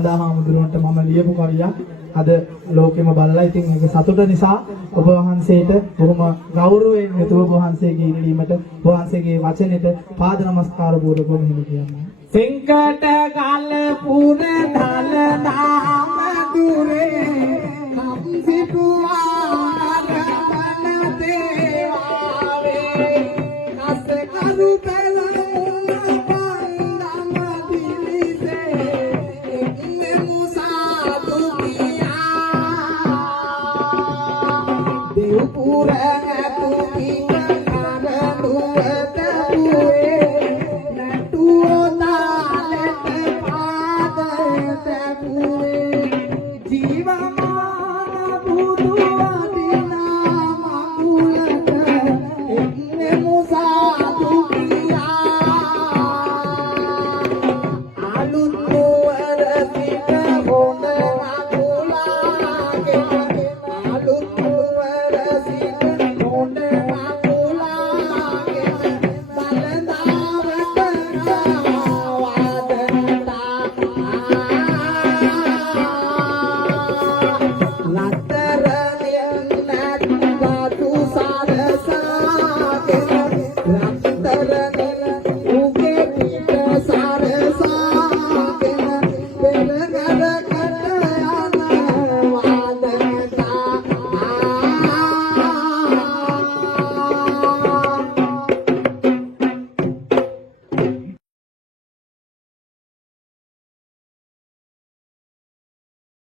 පනදා හාමුදුරුවන්ට මම ලියපු කවියක් අද ලෝකෙම බලලා ඉතින් ඒක සතුට නිසා ඔබ වහන්සේට බොහොම ගෞරවයෙන් යුතුව ඔබ වහන්සේගේ ඉල්ලීමට ඔබ වහන්සේගේ වචනෙට පාද නමස්කාර පූර්වකව මෙහෙම කියනවා. සිංකට ගල පුර දල නාම දුරේ නම් සිටුවා රමන දේවාවේ කස කරු පෙළමුණ පන්දම දිලිසේ එක්නේ මුසාදු පියා දෙව් පුර ඇතු පිට කරඬුවත පුවේ නැටුවෝ जीवा